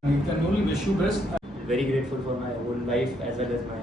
can only wish you best. Very grateful for my own life as well as my.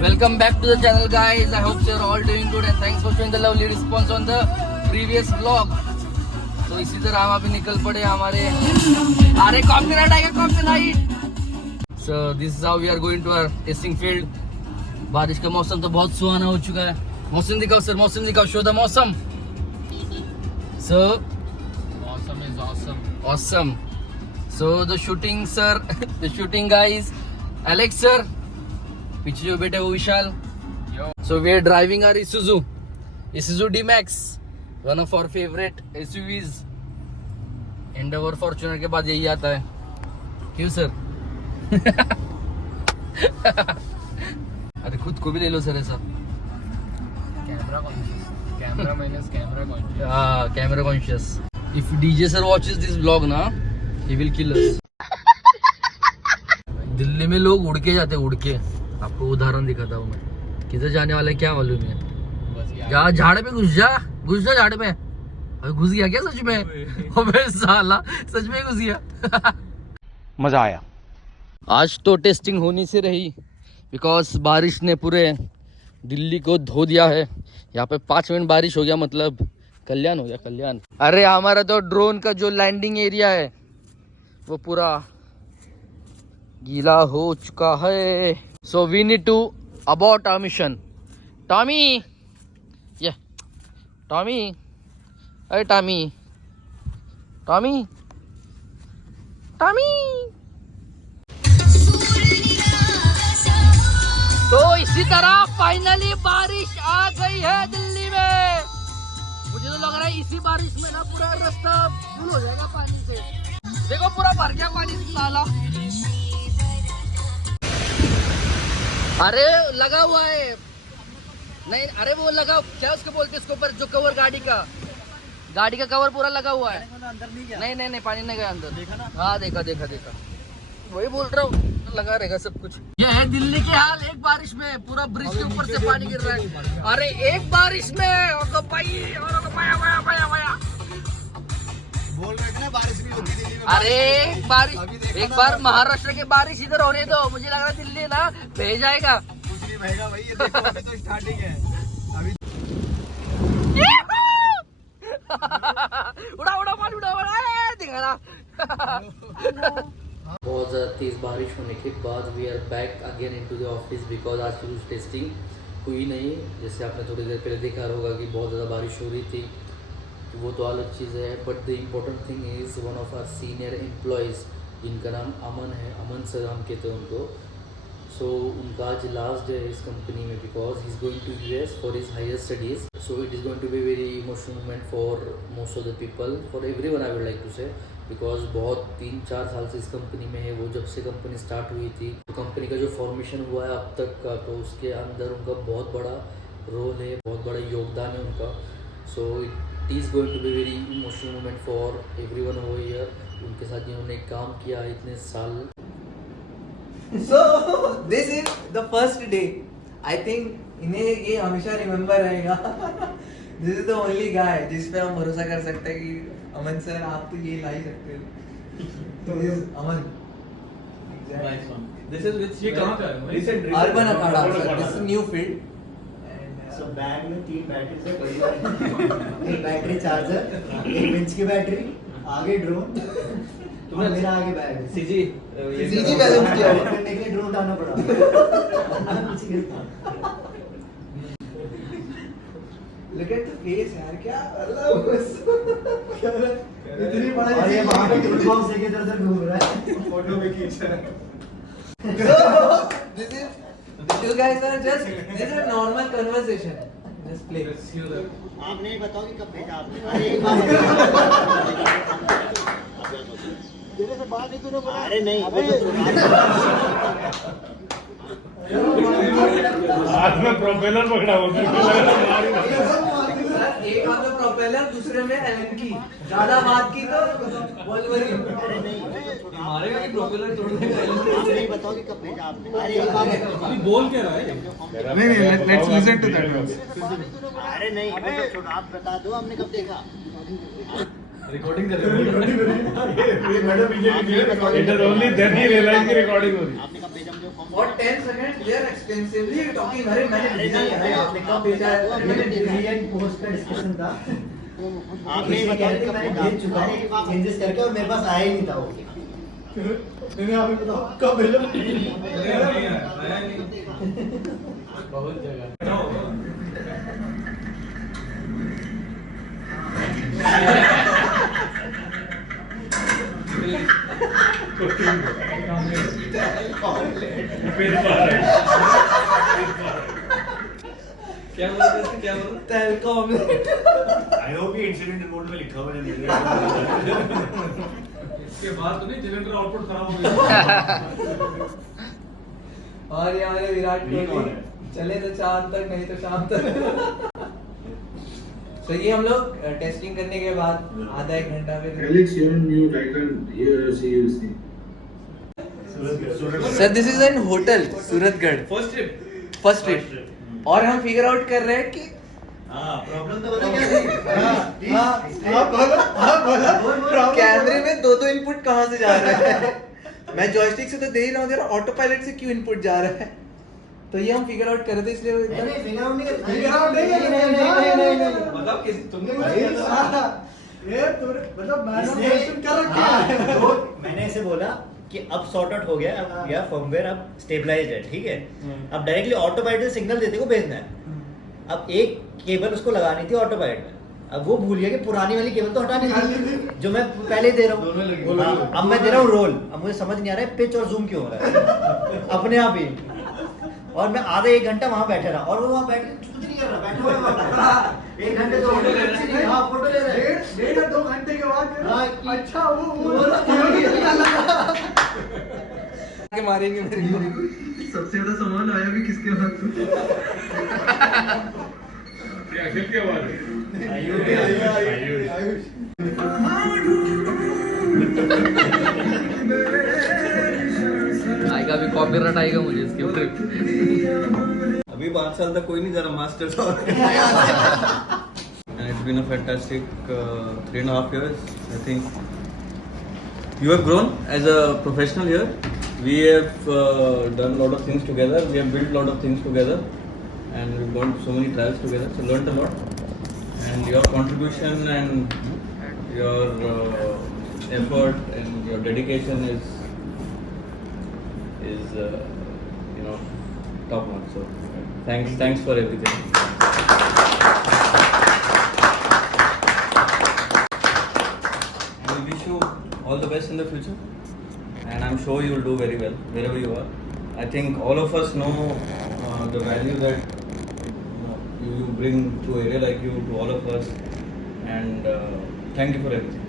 Welcome back to the channel, guys. I hope you're all doing good and thanks for showing the lovely response on the previous vlog. तो इसी तरह हम अभी निकल पड़े हमारे अरे copyright आएगा copyright. So this is how we are going to our testing field. बारिश का मौसम तो बहुत सुहाना हो चुका है. मौसम दिखाओ सर, मौसम दिखाओ, शो द मौसम. So Awesome is awesome. awesome. So the shooting sir, the shooting guys, Alex sir, पीछे जो बैठे वो विशाल. So we are driving our Isuzu D-Max, one of our favorite SUVs. Endeavour Fortuner के बाद यही आता है. क्यों सर? अरे खुद को भी ले लो सर ऐसा. Camera conscious. Camera minus camera conscious. हाँ, camera conscious. If DJ sir watches this vlog ना, he will kill us. Delhi में लोग उड़ के जाते हैं, उड़ के. आपको उदाहरण दिखाता हूँ मैं. किधर जाने वाले क्या मालूम है. जा झाड़ पे घुस जा झाड़ पे. अरे घुस गया क्या सच में? अबे साला सच में घुस गया. मजा आया. आज तो टेस्टिंग होनी से रही बिकॉज बारिश ने पूरे दिल्ली को धो दिया है. यहाँ पे 5 मिनट बारिश हो गया मतलब कल्याण हो गया, कल्याण. अरे हमारा तो ड्रोन का जो लैंडिंग एरिया है वो पूरा गीला हो चुका है. So we need to abort our mission. Tommy, ये टॉमी, अरे टॉमी, टॉमी, टॉमी. तो इसी तरह फाइनली बारिश आ गई है दिल्ली में. मुझे तो लग रहा है इसी बारिश में ना पूरा रास्ता फुल हो जाएगा पानी से. देखो पूरा भर गया पानी से साला. अरे लगा हुआ है. नहीं अरे वो लगा, क्या उसको बोलते हैं, इसके ऊपर जो कवर गाड़ी का कवर पूरा लगा हुआ है. नहीं पानी नहीं गया अंदर. हाँ देखा वही बोल रहा हूँ, लगा रहेगा सब कुछ. ये है दिल्ली के हाल. एक बारिश में पूरा ब्रिज के ऊपर से पानी गिर रहा है. अरे एक बारिश में और पाया बोल रहे थे ना बारिश भी होती दिल्ली में. अरे बारिश एक बार महाराष्ट्र के बारिश इधर होने दो. मुझे लग रहा है दिल्ली ना बह जाएगा. कुछ नहीं बहेगा भाई, ये देखो अभी तो स्टार्टिंग है. अभी उड़ा पानी दिखाना. बहुत ज़्यादा तेज़ बारिश होने के बाद we are back again into the office because आज की टेस्टिंग हुई नहीं. जैसे आपने थोड़ी देर पहले देखा होगा कि बहुत ज़्यादा बारिश हो रही थी, तो वो तो अलग चीज़ है. But the important thing is one of our senior employees जिनका नाम अमन है, अमन सर हम कहते हैं उनको. सो उनका आज लास्ट डे है इस कंपनी में because he is going to US for his higher studies. So it is going to be very emotional moment for most of the people, for everyone I would like to say. Because बहुत 3-4 साल से इस company में है. वो जब से company start हुई थी, तो कंपनी का जो फॉर्मेशन हुआ है अब तक का, तो उसके अंदर उनका बहुत बड़ा रोल है, बहुत बड़ा योगदान है उनका. So it is going to be very emotional moment for everyone over here. उनके साथ जिन्होंने काम किया इतने साल. So this is the first day. I think इन्हें ये हमेशा रिमेम्बर रहेगा. This is the only guy जिस पे हम भरोसा कर सकते हैं कि अमन सर आप तो ये ला ही सकते हो. तो this is Aman. Nice one. This is which ये कहाँ का है? Recent. Urban Akhada. This is new field. So bag में 3 बैटरी से बड़ी एक बैटरी चार्जर, एक बेंच की बैटरी, आगे ड्रोन. तुमने मेरा आगे बैग है. सीजी बैलेंस किया है. करने के लिए ड्रोन उठाना पड़ा. पीछे गिरता. Look at the face यार, क्या इतनी बड़ा. और ये वहाँ पे टूल बॉक्स लेके इधर घूम रहा है. फोटो में खींच रहा है. This is you guys are just this is a normal conversation. Just play. आप नहीं बताओ कि कब भेजा आपने. अरे एक बार तेरे से बात ही तूने बोला. अरे नहीं हाथ में प्रोपेलर पकड़ा हुआ है. एक हाथ में प्रोपेलर, दूसरे में एलन की। ज्यादा बात की तो वोल्वरिन। अरे नहीं मारेगा कि प्रोपेलर तोड़ देगा आप नहीं बताओगे कब भेजा आपने। अरे एक बात अभी बोल क्या रहा है नहीं लेट्स लिसन टू दैट अरे नहीं छोड़ो, आप बता दो हमने कब देखा। रिकॉर्डिंग कर रहे हो it is only then he realize की रिकॉर्डिंग हो रही है। आपने कब भेजा मुझे form. For 10 seconds, we are extensively talking. अरे मैंने भेजा है, आपने कब भेजा है? मैंने पोस्ट का डिस्कशन था आप नहीं बताओगे कब भेजा भेज चुका हूँ चेंजेस करके और मेरे पास आया ही नहीं था वो मैंने आपको बताओ कब भेजा बहुत जगह क्या बोल रहे थे, क्या बोल रहे तेल का ऑमलेट। आई होप ये इंसिडेंट रिपोर्ट में लिखा हुआ है। इसके बाद तो नहीं सिलेंडर आउटपुट खराब हो गया। और ये हमारे विराट कोहली चले तो चांद तक, नहीं तो शाम तक। तो ये हम लोग टेस्टिंग करने के बाद आधा एक घंटा फिर Alex, you're on mute. I can't hear or see you speak. Sir this is an hotel Suratgarh first trip first trip और हम फिगर आउट कर रहे हैं कि प्रॉब्लम तो बता क्या कैमरे में दो इनपुट कहाँ से जा रहे हैं। मैं जॉयस्टिक से तो दे ही रहा हूँ, ऑटो पायलट से क्यों इनपुट जा रहा है। तो ये हम फिगर आउट कर रहे थे इसलिए वो इतना- फिगर आउट नहीं मतलब किस तुमने मैंने ऐसे बोला कि अब सॉर्ट आउट हो गया, अब गया फर्मवेयर, अब स्टेबलाइज्ड है, ठीक है। अब डायरेक्टली ऑटो पायलट से सिग्नल देते को भेजना है। अब एक केबल उसको लगानी थी ऑटो पायलट में, अब वो भूल गया कि पुरानी वाली केबल तो हटानी थी जो मैं पहले दे रहा हूँ। हाँ, अब मैं दे रहा हूँ रोल। अब मुझे समझ नहीं आ रहा है पिच और जूम क्यों हो रहा है अपने आप ही। और मैं आधा एक घंटा वहां बैठे रहा और वो वहां बैठ के कुछ नहीं कर रहा, बैठे हुए वहां। एक घंटे 2 घंटे हाँ फोटो ले रहे हैं। 1.5-2 घंटे के बाद हाँ, अच्छा वो के मारेंगे मेरे को। सबसे ज्यादा सामान आया भी किसके हाथ में? क्या बात है? आएगा भी कॉपीराइट आएगा मुझे इसके ऊपर। अभी 5 साल तक कोई नहीं जा रहा मास्टर्स और it's been a fantastic 3.5 years. I think you have grown as a professional here. We have done a lot of things together. We have built a lot of things together, and we've gone to so many trials together. So learned a lot, and your contribution and your effort and your dedication is top notch. So thanks for everything. We wish you all the best in the future, and I'm sure you will do very well wherever you are. I think all of us know the value that you bring to a area like you, to all of us, and thank you for everything.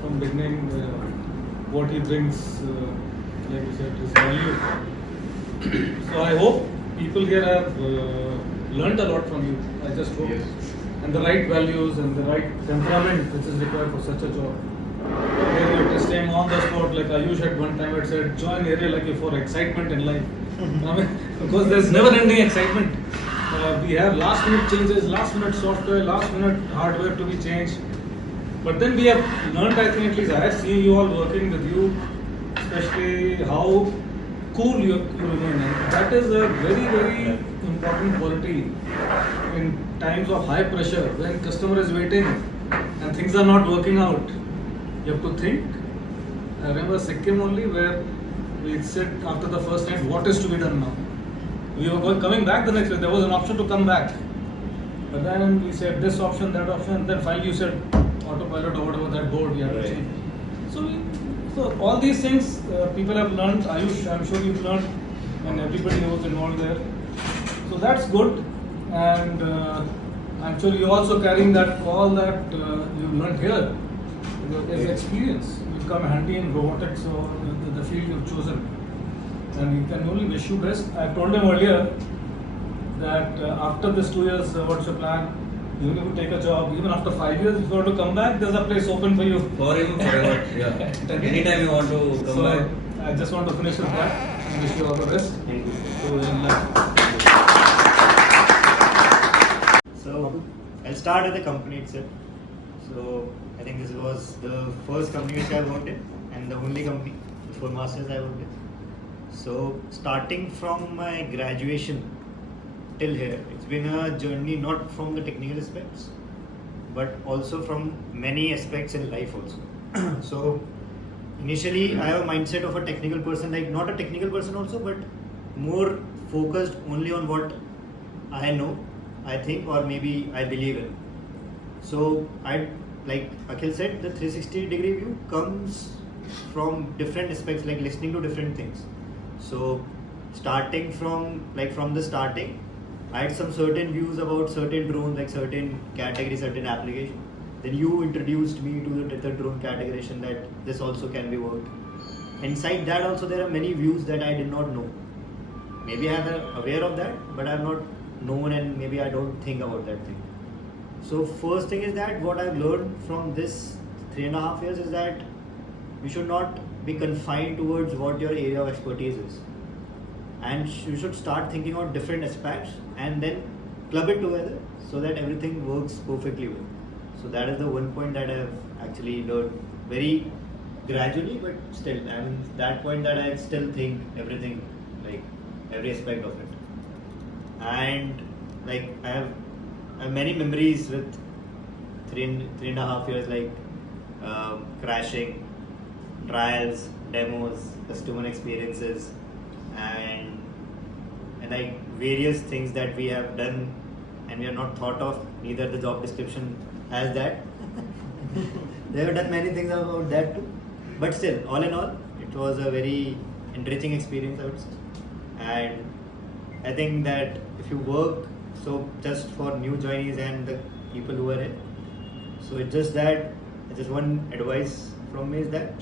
From beginning, what he brings, like you said, is value. So I hope people here have learned a lot from you. I just hope, and the right values and the right temperament which is required for such a job. Where you're testing on the spot, like Ayush at one time had said, join area like you for excitement in life. I mean, because there's never-ending excitement. We have last-minute changes, last-minute software, last-minute hardware to be changed. But then we have learned, I think at least I have seen you all working with you, especially how cool you remain. And that is a very, very important quality in times of high pressure, when customer is waiting and things are not working out. You have to think. I remember Sikkim only, where we said after the first night, what is to be done now? We were coming back the next day. There was an option to come back, but then we said this option, that option. Then finally you said autopilot or whatever that board we have to change. So all these things people have learned. Ayush, I'm sure you've learned, and everybody who was involved there. So that's good, and I'm sure you're also carrying that call that you've learned here. There's experience. You've come handy in robotics or the field you've chosen, and we can only wish you best. I told him earlier that after this 2 years, what's your plan? Even if you take a job, even after 5 years, if you want to come back, there's a place open for you. For him, forever. Yeah. Anytime you want to come So back. I just want to finish with that and wish you all the best. Thank you. So in life. So I'll start with the company itself. So I think this was the first company which I worked in and the only company before masters I worked in. So starting from my graduation till here, it's been a journey not from the technical aspects, but also from many aspects in life also. So initially I have a mindset of a technical person, like not a technical person also, but more focused only on what I know, I think, or maybe I believe in. So I, like Akhil said, the 360-degree view comes from different aspects, like listening to different things. So starting from the starting, I had some certain views about certain drones, like certain category, certain application. Then you introduced me to the drone categorization, that this also can be worked. Inside that also there are many views that I did not know. Maybe I am aware of that, but I have not known, and maybe I don't think about that thing. So first thing is that what I've learned from this 3.5 years is that you should not be confined towards what your area of expertise is. And you should start thinking about different aspects and then club it together so that everything works perfectly well. So that is the one point that I've actually learned very gradually, but still, I mean, that point that I still think everything, like every aspect of it. And like I have many memories with 3.5 years, like crashing, trials, demos, customer experiences, and like various things that we have done and we have not thought of, neither the job description has that. They have done many things about that too, but still, all in all, it was a very enriching experience, I would say. And I think that if you work, so just for new joinees and the people who are in, so it's just that, just one advice from me is that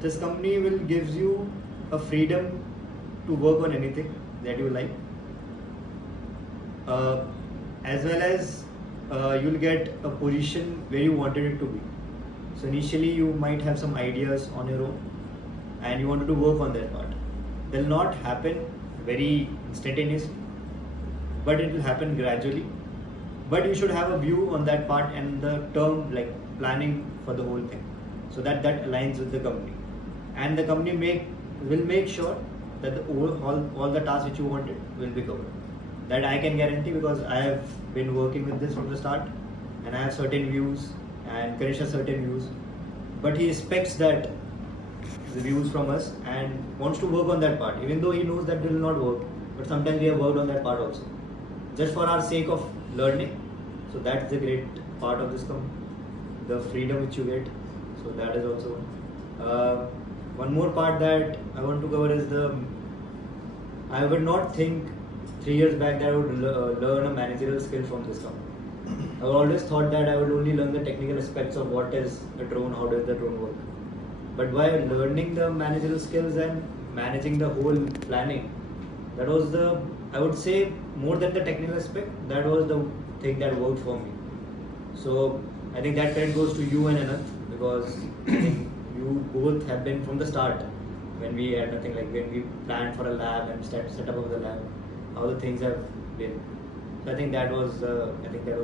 this company will gives you a freedom to work on anything that you like, as well as you'll get a position where you wanted it to be. So initially you might have some ideas on your own and you wanted to work on that part. They'll not happen very instantaneously, but it will happen gradually. But you should have a view on that part and the term, like planning for the whole thing, so that aligns with the company. And the company will make sure that all the tasks which you wanted will be covered. That I can guarantee, because I have been working with this from the start and I have certain views and Karish has certain views, but he expects that the views from us and wants to work on that part, even though he knows that it will not work. But sometimes we have worked on that part also, just for our sake of learning. So that's the great part of this company, the freedom which you get. So that is also one. One more part that I want to cover is I would not think 3 years back that I would learn a managerial skill from this company. I always thought that I would only learn the technical aspects of what is a drone, how does the drone work. But by learning the managerial skills and managing the whole planning, that was I would say, more than the technical aspect, that was the thing that worked for me. So I think that credit goes to you and Anant, because I think you both have been from the start, when we had nothing, like when we planned for a lab and set up of the lab, how the things have been. So I think that was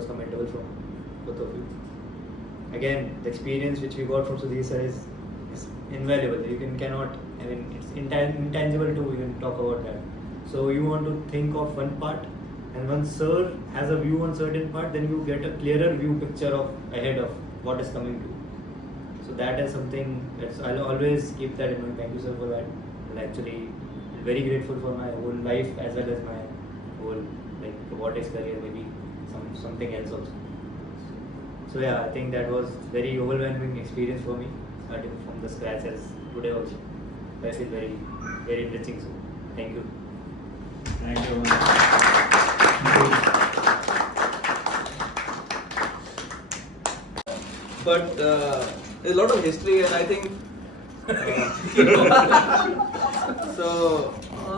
commendable from both of you. Again, the experience which we got from Sudhir sir is invaluable. You cannot, I mean, it's intangible to even talk about that. So you want to think of one part, and once sir has a view on certain part, then you get a clearer view picture of ahead of what is coming to. So that is something I'll always keep that in mind. Thank you sir for that. I'm actually very grateful for my whole life as well as my whole robotics career, maybe something else also. So yeah, I think that was very overwhelming experience for me, starting from the scratch as today also. I feel very, very enriching. So thank you. Thank you. But there's a lot of history, and I think So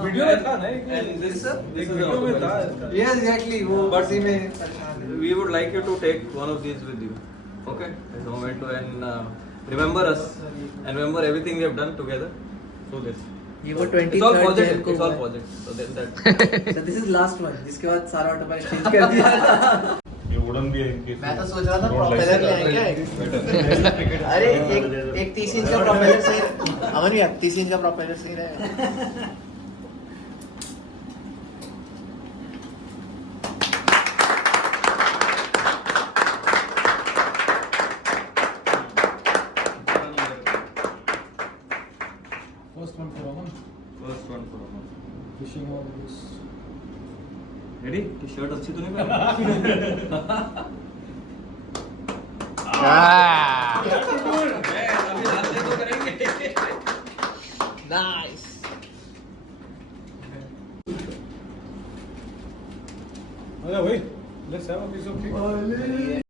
video में था ना and this is video में था इसका। Yes, exactly. वो But उसी में परेशान है। we would like you to take one of these with you. Okay? As a memento and remember us and remember everything we have done together. So this. ये वो It's all 23rd Jan positive. को It's all हुआ है। positive. So then that. So this is last one. जिसके बाद सारा automatic change कर दिया था। ये wouldn't be in case मैं तो you सोच रहा था don't like प्रोपेलर ले it. आएंगे Better. अरे एक 30 इंच का प्रोपेलर सही अमन भैया 30 इंच का प्रोपेलर सही रहेगा First one for Aman. First one for Aman. Wishing all the best. Ready? कि शर्ट अच्छी तो नहीं पहनी? अभी हाथ देखो करेंगे। Nice. अरे भाई, let's have a piece of cake.